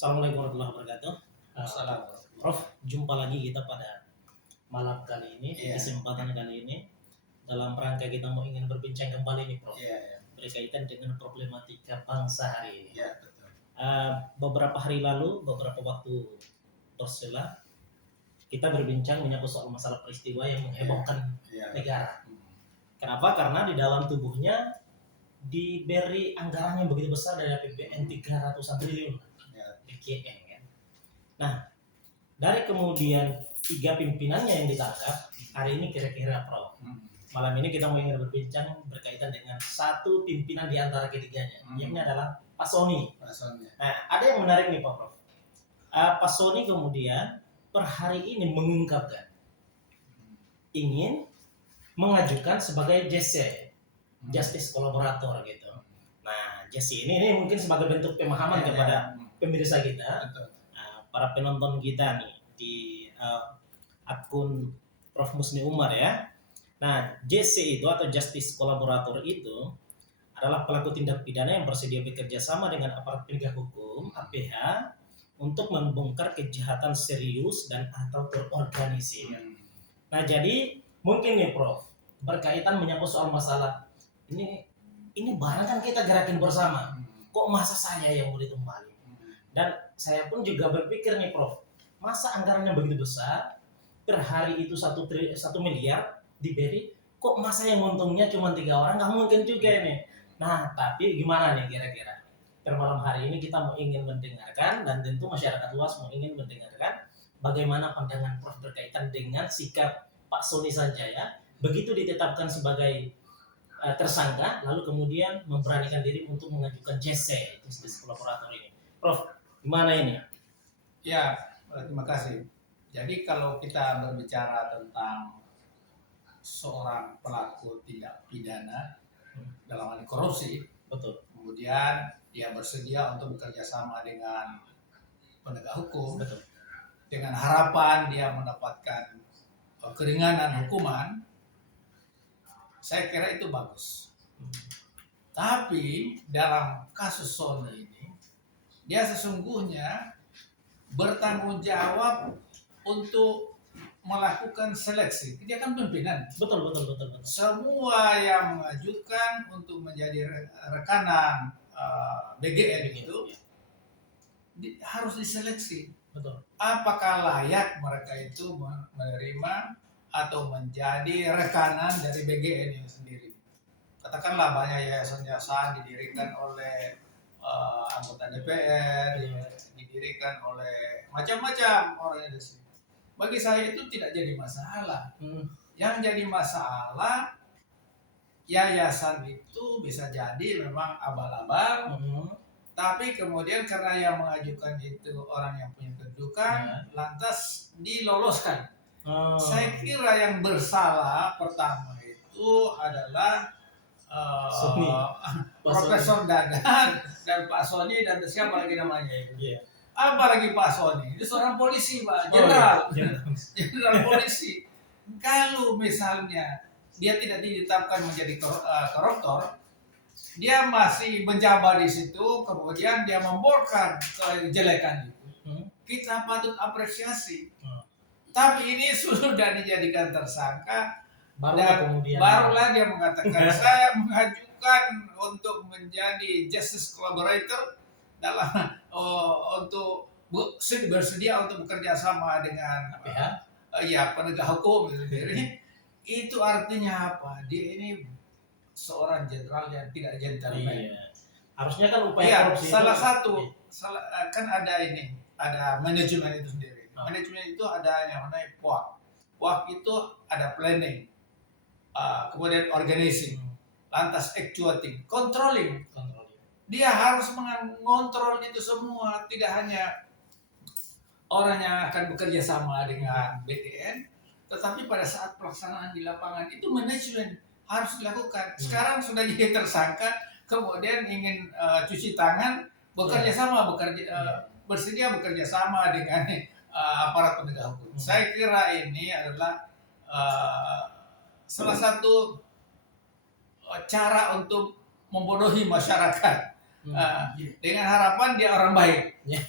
Assalamualaikum warahmatullahi wabarakatuh. Assalamualaikum. Prof, jumpa lagi kita pada malam kali ini, Iya. kesempatan kali ini dalam rangka kita mau ingin berbincang kembali nih, Prof. Iya. Berkaitan dengan problematika bangsa hari ini. Iya, betul. Beberapa hari lalu, beberapa waktu berselang, kita berbincang menyangkut soal masalah peristiwa yang menghebohkan Iya. negara. Kenapa? Karena di dalam tubuhnya diberi anggaran yang begitu besar dari APBN 300 triliun BKN kan. Nah, dari kemudian 3 pimpinannya yang ditangkap, hari ini kira-kira Prof. Malam ini kita mau ingin berbincang berkaitan dengan satu pimpinan di antara ketiganya, yakni adalah Pak Sony. Nah, ada yang menarik nih Pak Prof. Pak Sony kemudian per hari ini mengungkapkan ingin mengajukan sebagai JC, Justice Collaborator gitu. Nah, JC ini mungkin sebagai bentuk pemahaman kepada pemirsa kita, para penonton kita nih di akun Prof. Musni Umar ya. Nah, JC itu atau Justice Collaborator itu adalah pelaku tindak pidana yang bersedia bekerja sama dengan aparat penegak hukum (APH) untuk membongkar kejahatan serius dan atau terorganisir. Nah, jadi mungkin nih Prof, berkaitan menyangkut soal masalah ini barang kan kita gerakin bersama. Kok masa saya yang mau ditumpali? Dan saya pun juga berpikir nih Prof, masa anggarannya begitu besar, per hari itu 1 miliar diberi, kok masa yang untungnya cuma 3 orang? Nggak mungkin juga ini. Nah, tapi gimana nih kira-kira? Per malam hari ini kita mau ingin mendengarkan, dan tentu masyarakat luas mau ingin mendengarkan bagaimana pandangan Prof berkaitan dengan sikap Pak Sony Sanjaya begitu ditetapkan sebagai tersangka, lalu kemudian memberanikan diri untuk mengajukan JC, Justice Collaborator ini. Prof, gimana ini? Ya, terima kasih. Jadi kalau kita berbicara tentang seorang pelaku tindak pidana dalam hal korupsi, betul. Kemudian dia bersedia untuk bekerja sama dengan penegak hukum, betul. Dengan harapan dia mendapatkan keringanan hukuman, saya kira itu bagus. Tapi dalam kasus Sony ini, dia sesungguhnya bertanggung jawab untuk melakukan seleksi. Dia kan pimpinan. Betul. Semua yang mengajukan untuk menjadi rekanan BGN itu harus diseleksi. Betul. Apakah layak mereka itu menerima atau menjadi rekanan dari BGN itu sendiri. Katakanlah banyak yayasan-yayasan didirikan oleh anggota DPR, didirikan oleh macam-macam organisasi. Bagi saya itu tidak jadi masalah. Yang jadi masalah, yayasan itu bisa jadi memang abal-abal, tapi kemudian karena yang mengajukan itu orang yang punya kedudukan, lantas diloloskan. Saya kira yang bersalah pertama itu adalah Profesor Dadan dan Pak Sony dan siapa lagi namanya itu. Apalagi Pak Sony, itu seorang polisi Pak, jenderal polisi. Kalau misalnya dia tidak ditetapkan menjadi koruptor, dia masih menjabat di situ, kemudian dia membongkar kejelekan itu. Kita patut apresiasi. Tapi ini sudah dijadikan tersangka, barulah dia mengatakan saya mengajukan untuk menjadi Justice Collaborator dalam untuk bersedia untuk bekerja sama dengan penegak hukum sendiri. Itu artinya apa? Dia ini seorang jenderal yang tidak gentleman. Harusnya kan upaya korupsi. Kan ada manajemen itu sendiri. Manajemen itu ada yang namanya POAK. POAK itu ada planning, kemudian organizing, lantas actuating, controlling. Dia harus mengontrol itu semua, tidak hanya orang yang akan bekerja sama dengan BKN, tetapi pada saat pelaksanaan di lapangan itu manajemen harus dilakukan. Sekarang sudah jadi tersangka, kemudian ingin cuci tangan, bersedia bekerja sama dengan aparat penegak hukum. Saya kira ini adalah salah satu cara untuk membodohi masyarakat dengan harapan dia orang baik. Ya.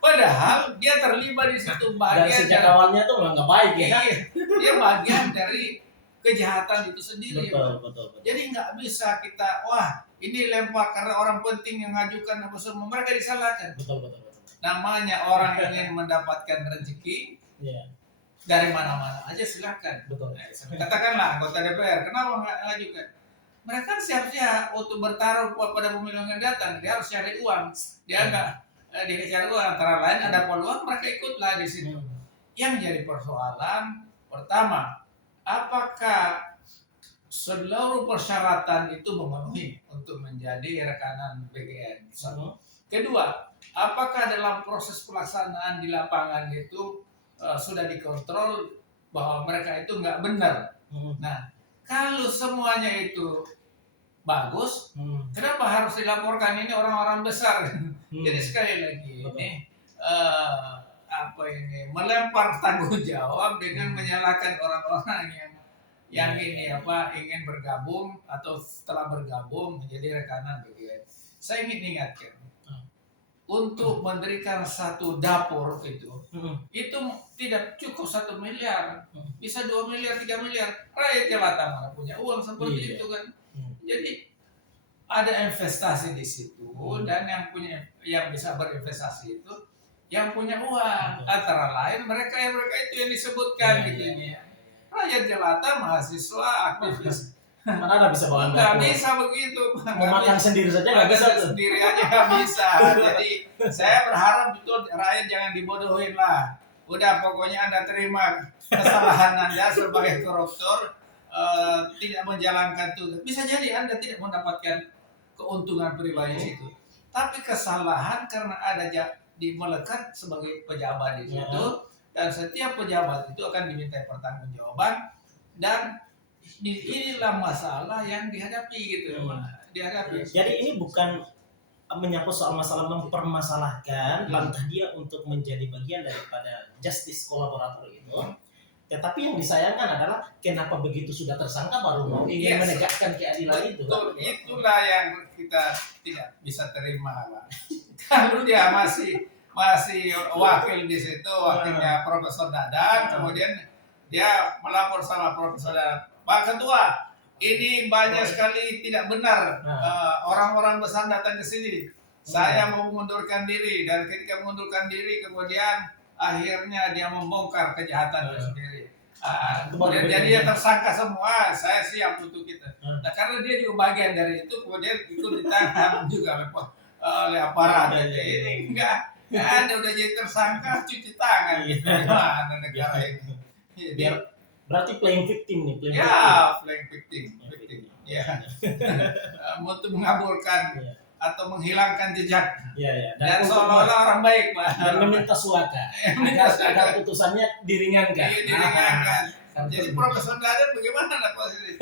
Padahal dia terlibat di situ Dan bagian sejak awalnya tuh nggak baik ya. Iya, dia bagian dari kejahatan itu sendiri. Betul. Jadi nggak bisa kita, wah ini lempar karena orang penting yang ngajukan apa semua, mereka disalahkan. Betul. Namanya orang ingin mendapatkan rezeki Iya. dari mana-mana aja silakan. Betul. Katakanlah anggota DPR, kenapa nggak ngajukan? Mereka kan siap-siap untuk bertaruh pada pemilu yang datang. Dia harus cari uang. Dia nggak dia cari uang. Antara lain ada peluang mereka ikutlah di situ. Yang jadi persoalan pertama, apakah seluruh persyaratan itu memenuhi untuk menjadi rekanan BGN? Kedua, apakah dalam proses pelaksanaan di lapangan itu sudah dikontrol bahwa mereka itu nggak benar? Nah, kalau semuanya itu bagus, kenapa harus dilaporkan? Ini orang-orang besar. Jadi sekali lagi ini melempar tanggung jawab dengan menyalahkan orang-orang yang ini ingin bergabung atau setelah bergabung menjadi rekanan BGN. Saya ingin ingatkan untuk mendirikan satu dapur itu tidak cukup 1 miliar, bisa 2 miliar, 3 miliar. Rakyat jelata mana punya uang seperti itu kan? Jadi ada investasi di situ dan yang bisa berinvestasi itu yang punya uang. Antara lain mereka itu yang disebutkan gitu ini. Rakyat jelata, mahasiswa, aktivis. Mana ada bisa bawa nggak bisa begitu. Mau makan sendiri saja nggak bisa tuh. Sendiri aja nggak bisa. Jadi saya berharap betul rakyat jangan dibodohin lah. Udah pokoknya Anda terima kesalahan Anda sebagai koruptor, tidak menjalankan tugas. Bisa jadi Anda tidak mendapatkan keuntungan pribadi situ. Tapi kesalahan karena ada melekat sebagai pejabat di situ, dan setiap pejabat itu akan diminta pertanggungjawaban, dan inilah masalah yang dihadapi gitu. Dihadapi. Jadi ini bukan menyangkut soal masalah mempermasalahkan langkah dia untuk menjadi bagian daripada justice kolaborator itu. Tetapi yang disayangkan adalah kenapa begitu sudah tersangka baru mau ingin menegakkan keadilan itu. Itulah yang kita tidak bisa terima, Pak. Kalau dia masih wakil di situ, wakilnya Profesor Dadan, kemudian dia melapor sama Profesor Dadan, Pak Ketua, ini banyak sekali tidak benar orang-orang besar datang ke sini. Saya mau mengundurkan diri, dan ketika mengundurkan diri kemudian akhirnya dia membongkar kejahatan sendiri. Kemudian jadi dia tersangka semua, saya siap untuk kita. Nah, karena dia juga bagian dari itu, kemudian itu ditangkap juga oleh aparat. Ini enggak ada, udah jadi tersangka, cuci tangan. Gimana negara ini? Berarti playing victim nih, playing victim. Ya. Untuk mengabulkan atau menghilangkan jejak. Dan seolah-olah orang baik, Pak. Dan meminta suaka. Agar putusannya diringankan. Diringankan. Jadi Profesor Dadan bagaimana posisi?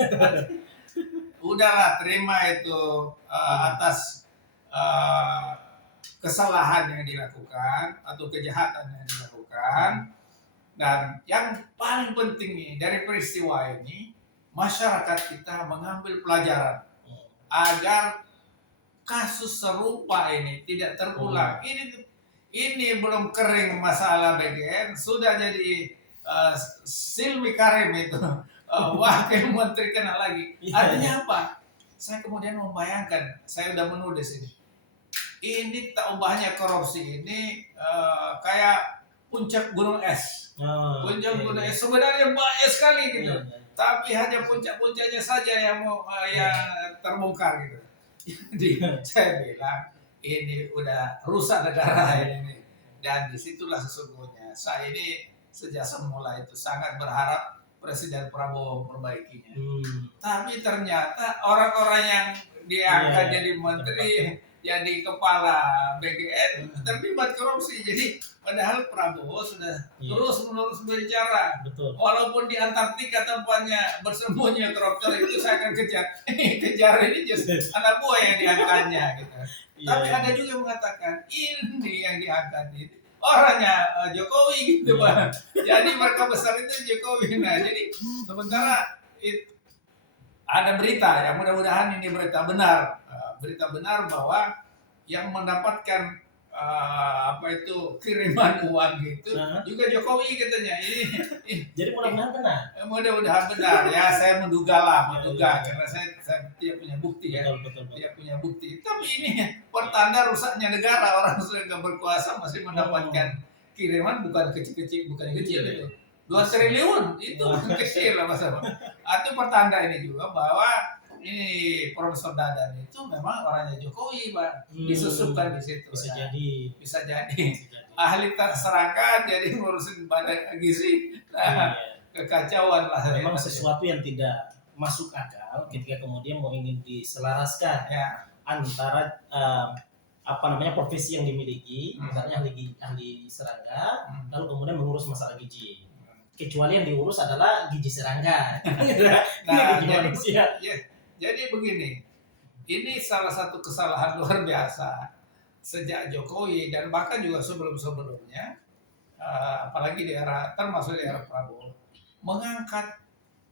Udahlah, terima itu atas kesalahan yang dilakukan atau kejahatan yang dilakukan. Dan yang paling penting nih dari peristiwa ini, masyarakat kita mengambil pelajaran agar kasus serupa ini tidak terulang. Ini belum kering masalah BGN, sudah jadi Silmi Karim itu wakil menteri kena lagi. Artinya apa? Saya kemudian membayangkan, saya udah menulis ini tak ubahnya korupsi ini kayak puncak gunung es. Puncak gunung es sebenarnya banyak sekali gitu. Tapi hanya puncak-puncaknya saja yang terbongkar gitu. Jadi saya bilang ini udah rusak negara ini, dan disitulah sesungguhnya saya ini sejak semula itu sangat berharap Presiden Prabowo memperbaikinya. Tapi ternyata orang-orang yang diangkat jadi menteri, jadi kepala BGN terlibat korupsi. Jadi padahal Prabowo sudah terus-menerus berbicara. Walaupun di Antartika tempatnya bersembunyi koruptor itu, saya akan kejar. Kejar ini justru anak buah yang diangkatnya gitu. Tapi ada juga yang mengatakan ini yang diangkat itu orangnya Jokowi gitu, Pak. Jadi mereka besar itu Jokowi. Nah, jadi sementara ada berita ya, mudah-mudahan ini berita benar. Berita benar bahwa yang mendapatkan apa itu kiriman uang gitu juga Jokowi katanya ini Jadi mudah-mudahan benar. Mudah-mudahan benar ya, saya menduga karena saya tidak punya bukti ya. Betul. Tidak punya bukti. Tapi ini pertanda rusaknya negara, orang sudah nggak berkuasa masih mendapatkan kiriman bukan kecil itu. 2 triliun itu bukan kecil lah Mas. Itu pertanda ini juga bahwa ini Profesor Dadan itu memang orangnya Jokowi, Pak. Disusupkan di situ. Bisa jadi. Ahli serangga jadi ngurusin badan gizi. Kekacauan lah. Memang sesuatu yang tidak masuk akal ketika kemudian mau ingin diselaraskan antara profesi yang dimiliki, misalnya ahli serangga, lalu kemudian mengurus masalah gizi. Kecuali yang diurus adalah gizi serangga. Gizi manusia. Jadi begini, ini salah satu kesalahan luar biasa sejak Jokowi dan bahkan juga sebelum-sebelumnya, apalagi termasuk di era Prabowo, mengangkat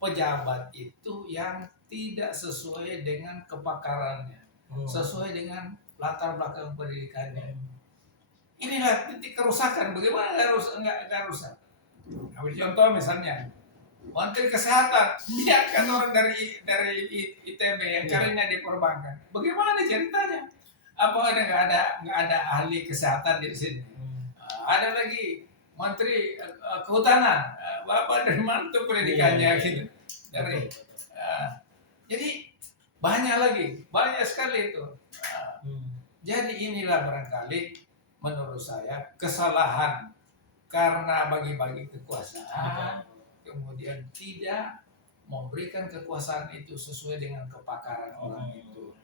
pejabat itu yang tidak sesuai dengan kepakarannya, sesuai dengan latar belakang pendidikannya. Inilah titik kerusakan. Bagaimana nggak rusak? Ambil contoh misalnya, Menteri Kesehatan diangkat orang dari ITB yang karirnya di perbankan. Bagaimana ceritanya? Apa nggak ada ahli kesehatan di sini? Ada lagi Menteri Kehutanan, Bapak dari mana tuh pendidikannya gitu? Jadi banyak sekali itu. Jadi inilah barangkali menurut saya kesalahan karena bagi-bagi kekuasaan. Kemudian tidak memberikan kekuasaan itu sesuai dengan kepakaran orang itu.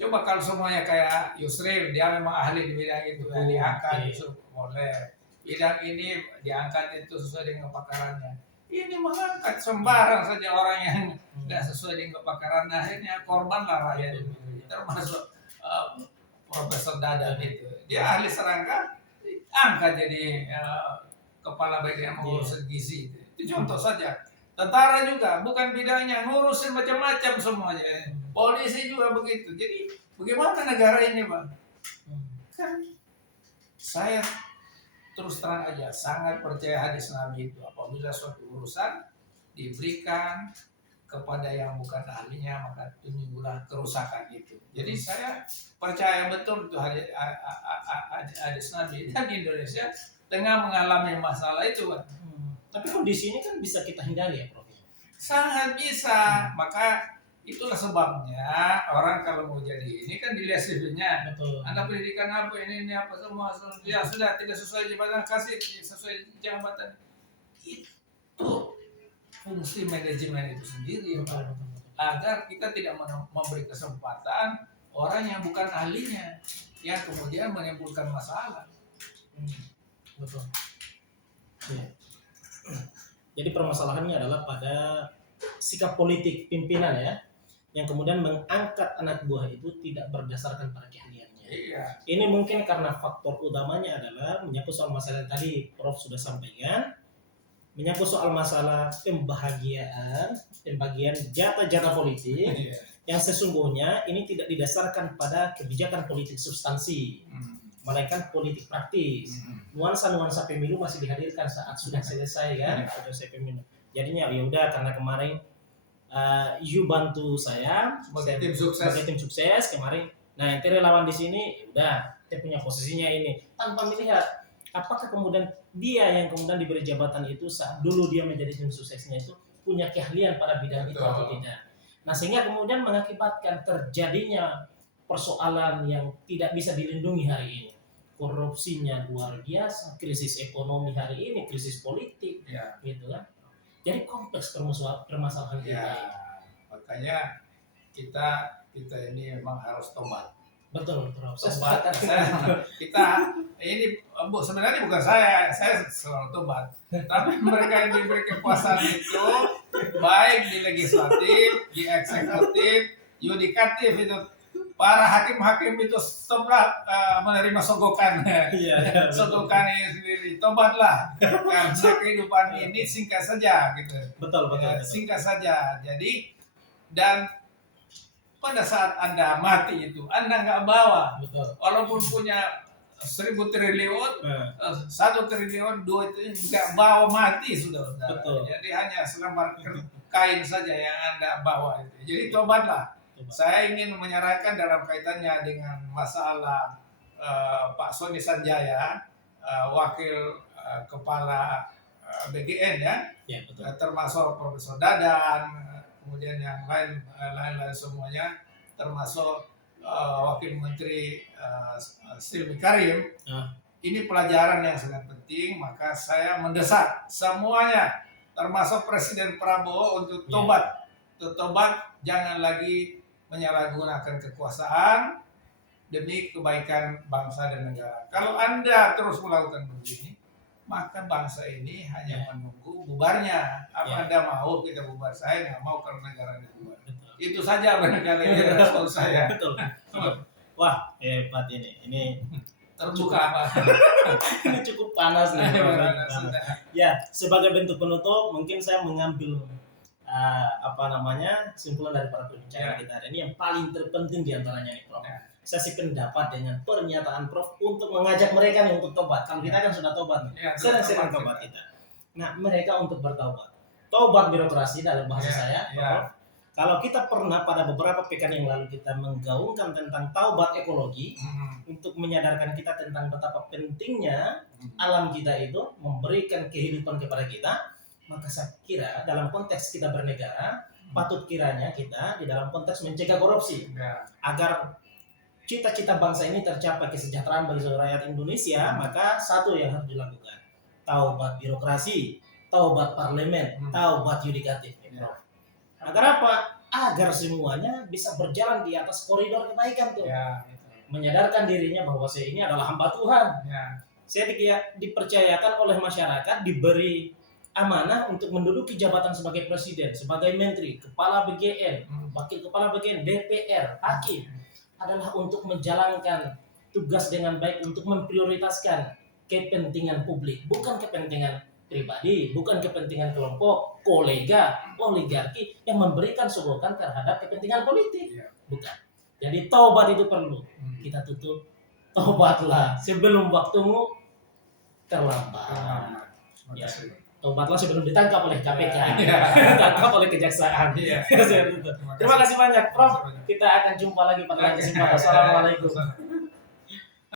Coba kalau semuanya kayak Yusril, dia memang ahli di bidang itu, diangkat itu boleh. Bidang ini diangkat itu sesuai dengan kepakarannya. Ini mengangkat sembarang saja orang yang tidak sesuai dengan kepakaran, akhirnya korban lah rakyat itu. Termasuk Profesor Dadan itu, dia ahli serangga, angkat jadi kepala bagian mengurus gizi. Itu contoh saja. Tentara juga bukan bidangnya, ngurusin macam-macam semuanya. Polisi juga begitu. Jadi bagaimana negara ini, Bang? Kan saya terus terang aja sangat percaya hadis Nabi itu, apabila suatu urusan diberikan kepada yang bukan ahlinya maka timbullah kerusakan itu. Jadi saya percaya betul itu hadis Nabi, dan di Indonesia tengah mengalami masalah itu, Bang. Tapi kondisi ini kan bisa kita hindari ya, Prof? Sangat bisa. Maka itulah sebabnya orang kalau mau jadi ini kan dilihat CV-nya. Betul. Anda pendidikan apa, ini apa semua. Ya sudah, tidak sesuai jabatan, kasih sesuai jabatan. Itu fungsi manajemen itu sendiri, Pak. Agar kita tidak memberi kesempatan orang yang bukan ahlinya, yang kemudian menimbulkan masalah. Betul. Ya. Jadi permasalahannya adalah pada sikap politik pimpinan ya, yang kemudian mengangkat anak buah itu tidak berdasarkan pada keahliannya. Iya. Ini mungkin karena faktor utamanya adalah menyangkut soal masalah yang tadi Prof sudah sampaikan, menyangkut soal masalah pembagian jatah-jatah politik yang sesungguhnya ini tidak didasarkan pada kebijakan politik substansi. Melainkan politik praktis. Nuansa-nuansa pemilu masih dihadirkan saat sudah selesai kan, selesai pemilu. Jadinya ya udah, karena kemarin you bantu saya sebagai tim sukses kemarin. Nah, ente relawan di sini, udah, dia punya posisinya ini tanpa melihat apakah kemudian dia yang kemudian diberi jabatan itu saat dulu dia menjadi tim suksesnya itu punya keahlian pada bidang itu atau tidak. Nah, sehingga kemudian mengakibatkan terjadinya persoalan yang tidak bisa dilindungi hari ini. Korupsinya luar biasa, krisis ekonomi hari ini, krisis politik, gitu kan. Jadi kompleks permasalahan kita. Makanya kita ini memang harus tobat. Betul. Tobat. Kita ini sebenarnya bukan saya selalu tobat. Tapi mereka yang diberi kekuasaan itu, baik di legislatif, di eksekutif, yudikatif itu. Para hakim-hakim itu setelah menerima sogokan, sogokan ini sendiri, tobatlah karena kehidupan ini singkat saja, gitu. Betul. Singkat saja. Jadi dan pada saat Anda mati itu, Anda nggak bawa, betul. Walaupun punya 1000 triliun, Nah, 1 triliun, 2 itu nggak bawa mati sudah. Betul. Jadi hanya selembar kain saja yang Anda bawa itu. Jadi tobatlah. Saya ingin menyarankan dalam kaitannya dengan masalah Pak Soni Sanjaya, wakil kepala BGN ya, ya betul. termasuk Profesor Dadan, kemudian yang lain semuanya, termasuk Wakil Menteri Silmi Karim. Ini pelajaran yang sangat penting, maka saya mendesak semuanya, termasuk Presiden Prabowo untuk tobat. Tobat, jangan lagi menyalahgunakan kekuasaan demi kebaikan bangsa dan negara. Kalau Anda terus melakukan begini, maka bangsa ini hanya menunggu bubarnya. Apa Anda mau kita bubar? Saya nggak mau kalau negara ini bubar. Itu saja barangkali respon saya. Betul. Wah, hebat ini. Ini terbuka apa? Ini cukup panas nih. Ya, sebagai bentuk penutup, mungkin saya mengambil simpulan dari para pembicara kita hari ini yang paling terpenting diantaranya nih, Prof. Saya sih pendapat dengan pernyataan Prof untuk mengajak mereka nih untuk tobat. Kalau kita kan sudah tobat nih, sedang tobat kita. Nah, mereka untuk bertobat. Tobat birokrasi dalam bahasa saya, Prof. Kalau kita pernah pada beberapa pekan yang lalu kita menggaungkan tentang taubat ekologi untuk menyadarkan kita tentang betapa pentingnya alam kita itu memberikan kehidupan kepada kita, maka saya kira dalam konteks kita bernegara patut kiranya kita di dalam konteks mencegah korupsi agar cita-cita bangsa ini tercapai kesejahteraan bagi seluruh rakyat Indonesia, maka satu yang harus dilakukan, taubat birokrasi, taubat parlemen, taubat yudikatif. Agar apa? Agar semuanya bisa berjalan di atas koridor kebaikan tuh. Menyadarkan dirinya bahwa saya ini adalah hamba Tuhan. Saya dipercayakan oleh masyarakat, diberi amanah untuk menduduki jabatan sebagai presiden, sebagai menteri, kepala BGN, wakil kepala BGN, DPR, hakim, adalah untuk menjalankan tugas dengan baik, untuk memprioritaskan kepentingan publik, bukan kepentingan pribadi, bukan kepentingan kelompok, kolega, oligarki yang memberikan sogokan terhadap kepentingan politik. Bukan. Jadi taubat itu perlu. Kita tutup, taubatlah sebelum waktumu terlambat. Ya. Taubatlah sebelum ditangkap oleh KPK, ditangkap oleh kejaksaan. Terima kasih banyak, Prof. Kita akan jumpa lagi pada kesempatan. Assalamualaikum.